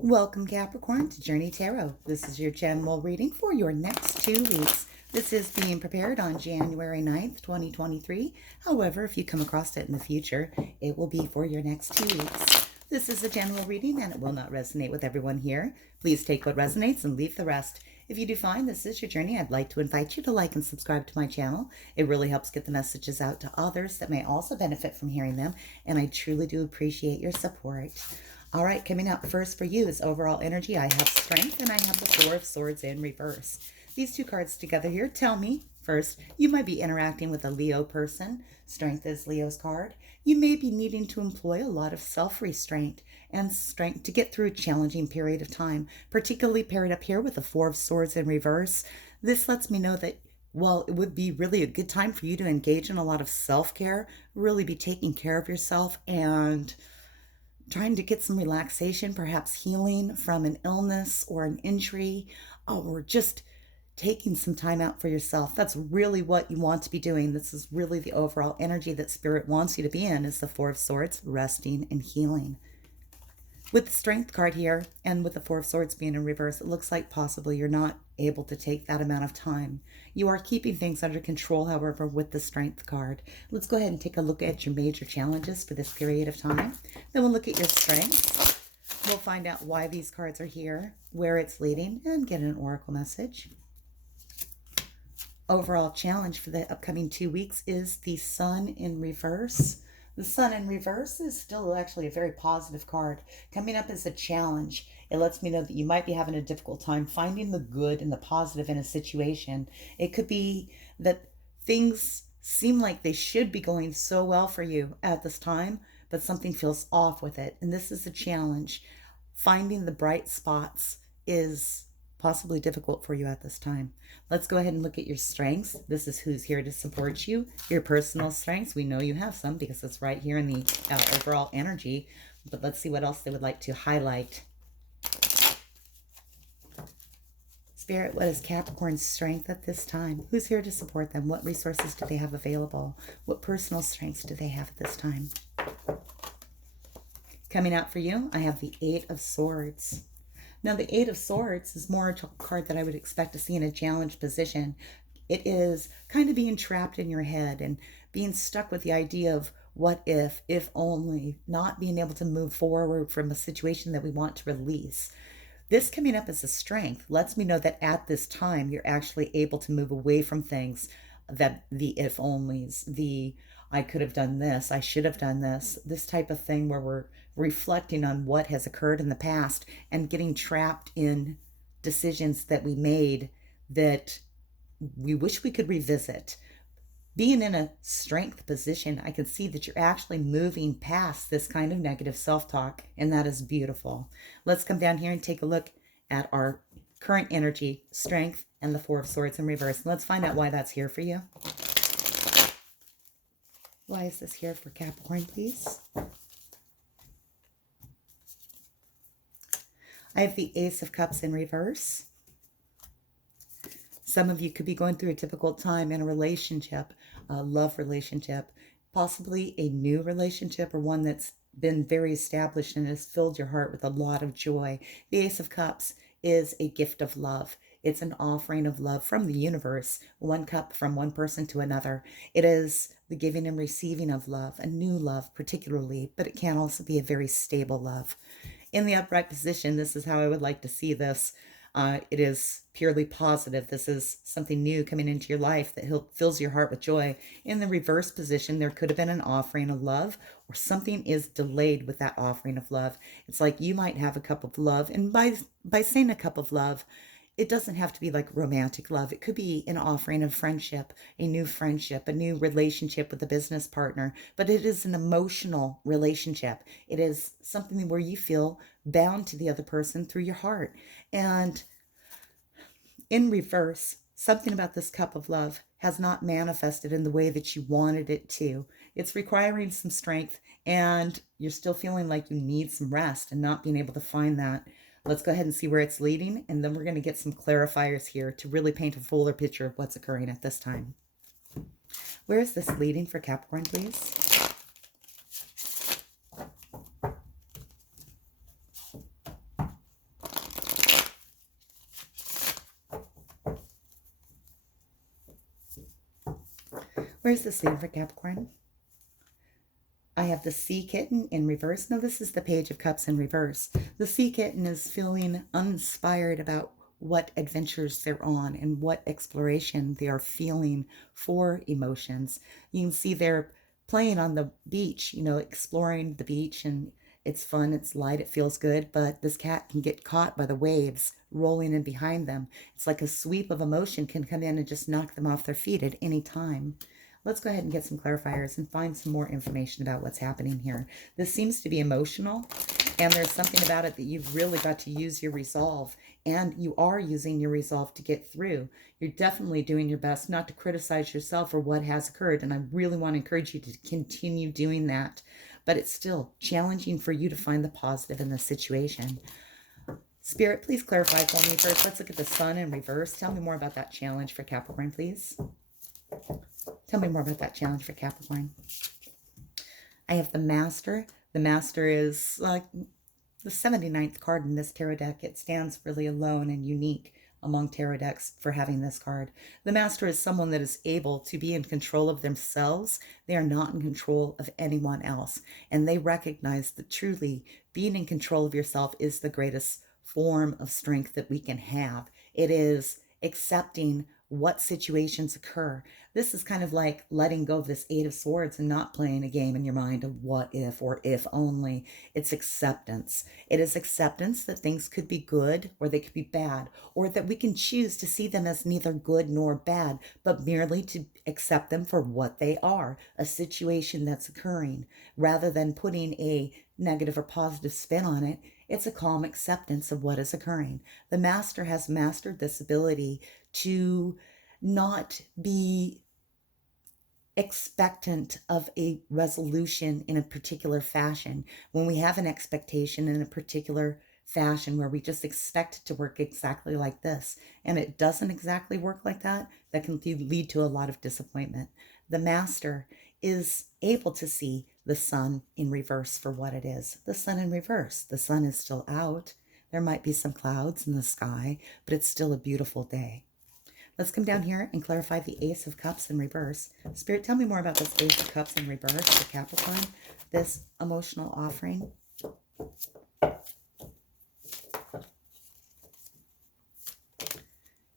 Welcome, Capricorn, to Journey Tarot. This is your general reading for your next 2 weeks. This is being prepared on January 9th, 2023. However, if you come across it in the future, it will be for your next 2 weeks. This is a general reading and it will not resonate with everyone here. Please take what resonates and leave the rest. If you do find this is your journey, I'd like to invite you to like and subscribe to my channel. It really helps get the messages out to others that may also benefit from hearing them, and I truly do appreciate your support. All right, coming up first for you is overall energy. I have strength and I have the Four of Swords in reverse. These two cards together here tell me, first, you might be interacting with a Leo person. Strength is Leo's card. You may be needing to employ a lot of self-restraint and strength to get through a challenging period of time, particularly paired up here with the Four of Swords in reverse. This lets me know that while it would be really a good time for you to engage in a lot of self-care, really be taking care of yourself and trying to get some relaxation, perhaps healing from an illness or an injury, or just taking some time out for yourself. That's really what you want to be doing. This is really the overall energy that Spirit wants you to be in, is the Four of Swords, resting and healing. With the Strength card here and with the Four of Swords being in reverse, it looks like possibly you're not able to take that amount of time. You are keeping things under control, however, with the Strength card. Let's go ahead and take a look at your major challenges for this period of time. Then we'll look at your strengths. We'll find out why these cards are here, where it's leading, and get an oracle message. Overall challenge for the upcoming 2 weeks is the Sun in reverse. The Sun in reverse is still actually a very positive card. Coming up as a challenge, it lets me know that you might be having a difficult time finding the good and the positive in a situation. It could be that things seem like they should be going so well for you at this time, but something feels off with it. And this is a challenge. Finding the bright spots is possibly difficult for you at this time. Let's go ahead and look at your strengths. This is who's here to support you. Your personal strengths, we know you have some because it's right here in the overall energy, but let's see what else they would like to highlight. Spirit, what is Capricorn's strength at this time? Who's here to support them? What resources do they have available? What personal strengths do they have at this time? Coming out for you, I have the Eight of Swords. Now, the Eight of Swords is more a card that I would expect to see in a challenge position. It is kind of being trapped in your head and being stuck with the idea of what if only, not being able to move forward from a situation that we want to release. This coming up as a strength lets me know that at this time, you're actually able to move away from things that the if onlys, the I could have done this, I should have done this type of thing where we're reflecting on what has occurred in the past and getting trapped in decisions that we made that we wish we could revisit. Being in a strength position, I can see that you're actually moving past this kind of negative self-talk, and that is beautiful. Let's come down here and take a look at our current energy, strength, and the Four of Swords in reverse. Let's find out why that's here for you. Why is this here for Capricorn, please? I have the Ace of Cups in reverse. Some of you could be going through a difficult time in a relationship, a love relationship, possibly a new relationship or one that's been very established and has filled your heart with a lot of joy. The Ace of Cups is a gift of love. It's an offering of love from the universe, one cup from one person to another. It is the giving and receiving of love, a new love particularly, but it can also be a very stable love. In the upright position, this is how I would like to see this. It is purely positive. This is something new coming into your life that fills your heart with joy. In the reverse position, there could have been an offering of love, or something is delayed with that offering of love. It's like you might have a cup of love, and by saying a cup of love, it doesn't have to be like romantic love. It could be an offering of friendship, a new relationship with a business partner, but it is an emotional relationship. It is something where you feel bound to the other person through your heart. And in reverse, something about this cup of love has not manifested in the way that you wanted it to. It's requiring some strength, and you're still feeling like you need some rest and not being able to find that. Let's go ahead and see where it's leading, and then we're going to get some clarifiers here to really paint a fuller picture of what's occurring at this time. Where is this leading for Capricorn, please? Where's the scene for Capricorn? I have the Sea Kitten in reverse. No, this is the Page of Cups in reverse. The Sea Kitten is feeling uninspired about what adventures they're on and what exploration they are feeling for emotions. You can see they're playing on the beach, exploring the beach, and it's fun, it's light, it feels good, but this cat can get caught by the waves rolling in behind them. It's like a sweep of emotion can come in and just knock them off their feet at any time. Let's go ahead and get some clarifiers and find some more information about what's happening here. This seems to be emotional, and there's something about it that you've really got to use your resolve, and you are using your resolve to get through. You're definitely doing your best not to criticize yourself for what has occurred, and I really want to encourage you to continue doing that. But it's still challenging for you to find the positive in the situation. Spirit, please clarify for me first. Let's look at the Sun in reverse. Tell me more about that challenge for Capricorn, please. Tell me more about that challenge for Capricorn. I have the Master. The Master is like the 79th card in this tarot deck. It stands really alone and unique among tarot decks for having this card. The Master is someone that is able to be in control of themselves. They are not in control of anyone else. And they recognize that truly being in control of yourself is the greatest form of strength that we can have. It is accepting what situations occur. This is kind of like letting go of this Eight of Swords and not playing a game in your mind of what if or if only. It's acceptance. It is acceptance that things could be good or they could be bad, or that we can choose to see them as neither good nor bad, but merely to accept them for what they are, a situation that's occurring, rather than putting a negative or positive spin on it. It's a calm acceptance of what is occurring. The Master has mastered this ability to not be expectant of a resolution in a particular fashion. When we have an expectation in a particular fashion where we just expect it to work exactly like this, and it doesn't exactly work like that, that can lead to a lot of disappointment. The Master is able to see the Sun in reverse for what it is. The Sun in reverse. The sun is still out. There might be some clouds in the sky, but it's still a beautiful day. Let's come down here and clarify the Ace of Cups in reverse. Spirit, tell me more about this Ace of Cups in reverse for Capricorn, this emotional offering.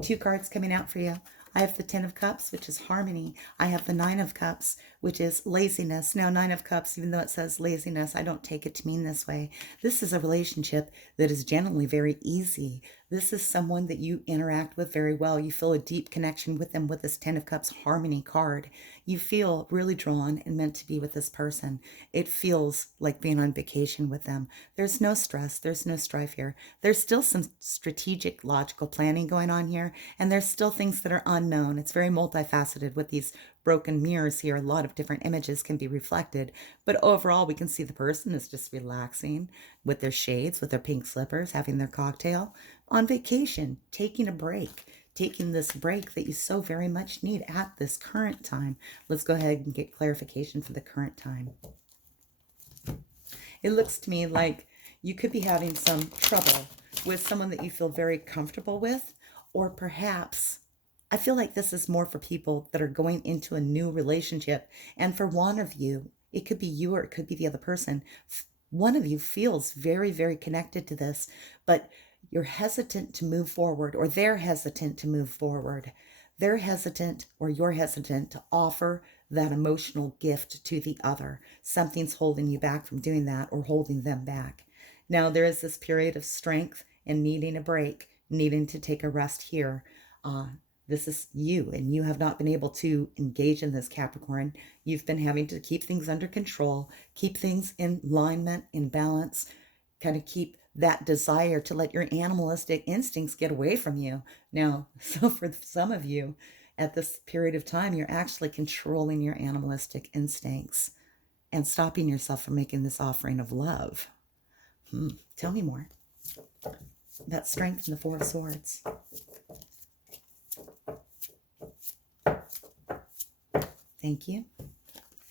Two cards coming out for you. I have the Ten of Cups, which is harmony. I have the Nine of Cups, which is laziness. Now, Nine of Cups, even though it says laziness, I don't take it to mean this way. This is a relationship that is generally very easy. This is someone that you interact with very well. You feel a deep connection with them with this Ten of Cups harmony card. You feel really drawn and meant to be with this person. It feels like being on vacation with them. There's no stress. There's no strife here. There's still some strategic, logical planning going on here, and there's still things that are unknown. It's very multifaceted with these broken mirrors here. A lot of different images can be reflected, but overall we can see the person is just relaxing with their shades, with their pink slippers, having their cocktail, on vacation, taking a break, taking this break that you so very much need at this current time. Let's go ahead and get clarification for the current time. It looks to me like you could be having some trouble with someone that you feel very comfortable with, or perhaps I feel like this is more for people that are going into a new relationship. And for one of you, it could be you or it could be the other person. One of you feels very, very connected to this, but you're hesitant to move forward, or they're hesitant to move forward. They're hesitant, or you're hesitant to offer that emotional gift to the other. Something's holding you back from doing that, or holding them back. Now, there is this period of strength and needing a break, needing to take a rest here. This is you, and you have not been able to engage in this, Capricorn. You've been having to keep things under control, keep things in alignment, in balance, kind of keep that desire to let your animalistic instincts get away from you. Now, so for some of you, at this period of time, you're actually controlling your animalistic instincts and stopping yourself from making this offering of love. Tell me more. That strength in the Four of Swords. Thank you.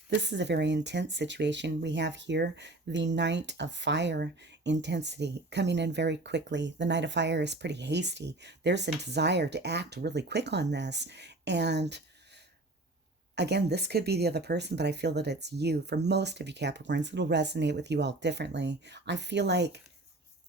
This is a very intense situation. We have here the Knight of Fire intensity coming in very quickly. The Knight of Fire is pretty hasty. There's a desire to act really quick on this. And again, this could be the other person, but I feel that it's you. For most of you Capricorns, it'll resonate with you all differently. I feel like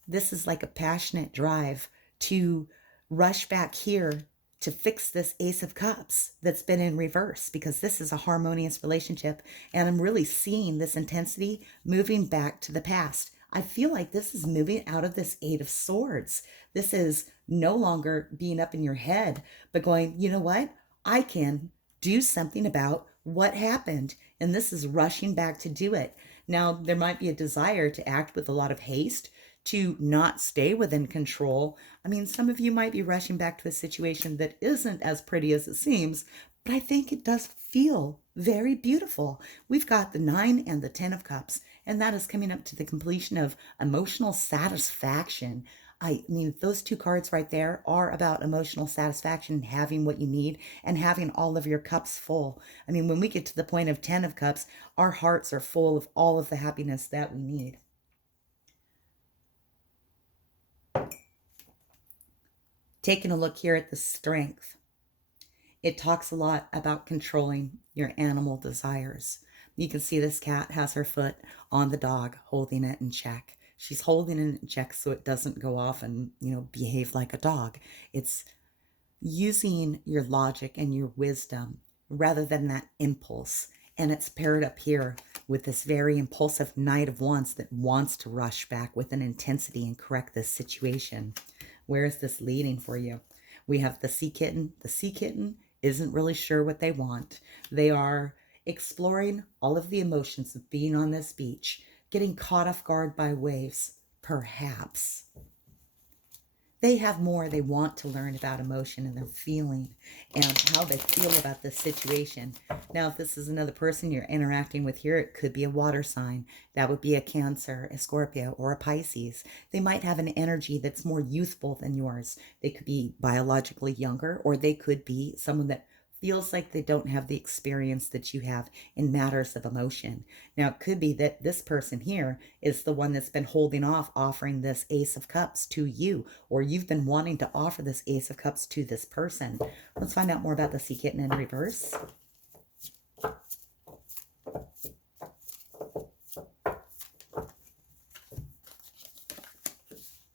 this is like a passionate drive to rush back here to fix this Ace of Cups that's been in reverse, because this is a harmonious relationship. And I'm really seeing this intensity moving back to the past. I feel like this is moving out of this Eight of Swords. This is no longer being up in your head, but going, you know what? I can do something about what happened. And this is rushing back to do it. Now, there might be a desire to act with a lot of haste, to not stay within control. I mean, some of you might be rushing back to a situation that isn't as pretty as it seems, but I think it does feel very beautiful. We've got the 9 and the 10 of Cups, and that is coming up to the completion of emotional satisfaction. I mean, those two cards right there are about emotional satisfaction, having what you need and having all of your cups full. I mean, when we get to the point of 10 of Cups, our hearts are full of all of the happiness that we need. Taking a look here at the Strength, it talks a lot about controlling your animal desires. You can see this cat has her foot on the dog, holding it in check. She's holding it in check so it doesn't go off and, behave like a dog. It's using your logic and your wisdom rather than that impulse. And it's paired up here with this very impulsive Knight of Wands that wants to rush back with an intensity and correct this situation. Where is this leading for you? We have the Sea Kitten. The Sea Kitten isn't really sure what they want. They are exploring all of the emotions of being on this beach, getting caught off guard by waves, perhaps. They have more they want to learn about emotion and their feeling and how they feel about this situation. Now, if this is another person you're interacting with here, it could be a water sign. That would be a Cancer, a Scorpio, or a Pisces. They might have an energy that's more youthful than yours. They could be biologically younger, or they could be someone that feels like they don't have the experience that you have in matters of emotion. Now, it could be that this person here is the one that's been holding off offering this Ace of Cups to you, or you've been wanting to offer this Ace of Cups to this person. Let's find out more about the Sea Kitten in reverse.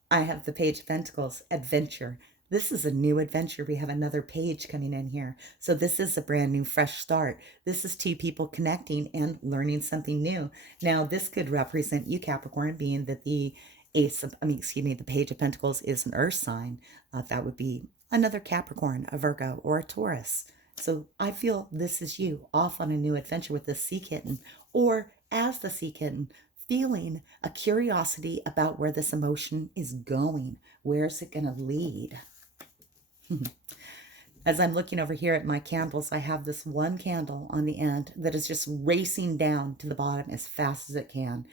I have the Page of Pentacles, Adventure. This is a new adventure. We have another page coming in here. So this is a brand new, fresh start. This is two people connecting and learning something new. Now, this could represent you, Capricorn, being that the the Page of Pentacles is an earth sign. That would be another Capricorn, a Virgo, or a Taurus. So I feel this is you off on a new adventure with the Sea Kitten, or as the Sea Kitten, feeling a curiosity about where this emotion is going. Where is it going to lead? As I'm looking over here at my candles, I have this one candle on the end that is just racing down to the bottom as fast as it can,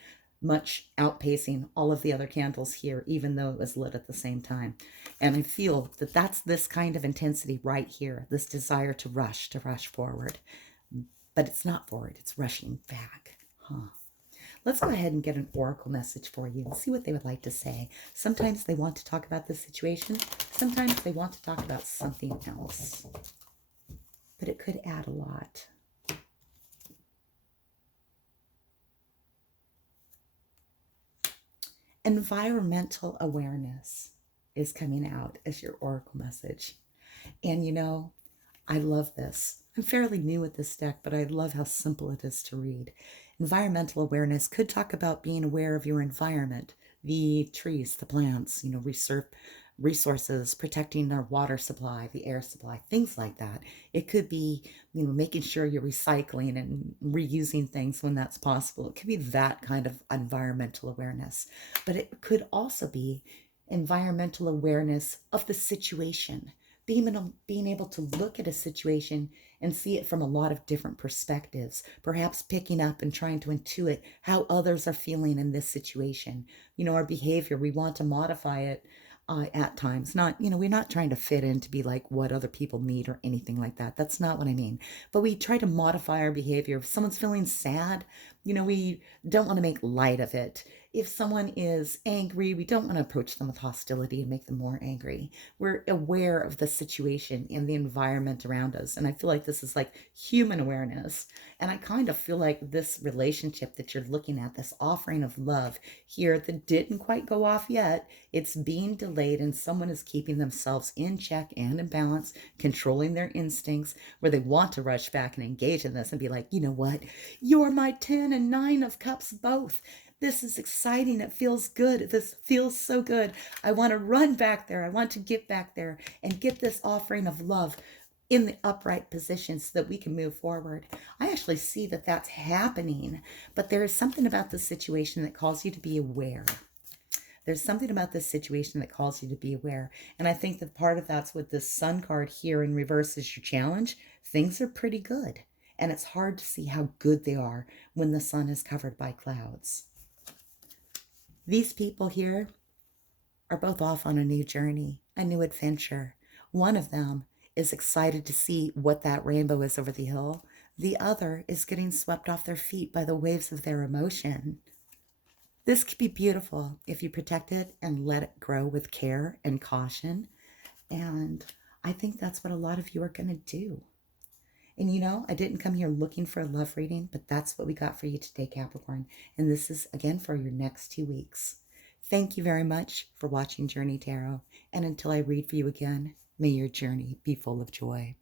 much outpacing all of the other candles here, even though it was lit at the same time. And I feel that that's this kind of intensity right here, this desire to rush forward. But it's not forward, it's rushing back. Let's go ahead and get an oracle message for you and see what they would like to say. Sometimes they want to talk about this situation. Sometimes they want to talk about something else. But it could add a lot. Environmental awareness is coming out as your oracle message. And I love this. I'm fairly new at this deck, but I love how simple it is to read. Environmental awareness could talk about being aware of your environment, the trees, the plants, resources, protecting our water supply, the air supply, things like that. It could be, making sure you're recycling and reusing things when that's possible. It could be that kind of environmental awareness. But it could also be environmental awareness of the situation. Being able to look at a situation and see it from a lot of different perspectives, perhaps picking up and trying to intuit how others are feeling in this situation. Our behavior, we want to modify it at times. We're not trying to fit in to be like what other people need or anything like that. That's not what I mean. But we try to modify our behavior. If someone's feeling sad, we don't want to make light of it. If someone is angry, we don't want to approach them with hostility and make them more angry. We're aware of the situation and the environment around us. And I feel like this is like human awareness. And I kind of feel like this relationship that you're looking at, this offering of love here that didn't quite go off yet, it's being delayed, and someone is keeping themselves in check and in balance, controlling their instincts, where they want to rush back and engage in this and be like, you know what? You're my 10 and 9 of cups both. This is exciting. It feels good. This feels so good. I want to run back there. I want to get back there and get this offering of love in the upright position so that we can move forward. I actually see that that's happening, but there is something about this situation that calls you to be aware. There's something about this situation that calls you to be aware. And I think that part of that's with this Sun card here in reverse is your challenge. Things are pretty good. And it's hard to see how good they are when the sun is covered by clouds. These people here are both off on a new journey, a new adventure. One of them is excited to see what that rainbow is over the hill. The other is getting swept off their feet by the waves of their emotion. This could be beautiful if you protect it and let it grow with care and caution. And I think that's what a lot of you are going to do. And you know, I didn't come here looking for a love reading, but that's what we got for you today, Capricorn. And this is, again, for your next 2 weeks. Thank you very much for watching Journey Tarot. And until I read for you again, may your journey be full of joy.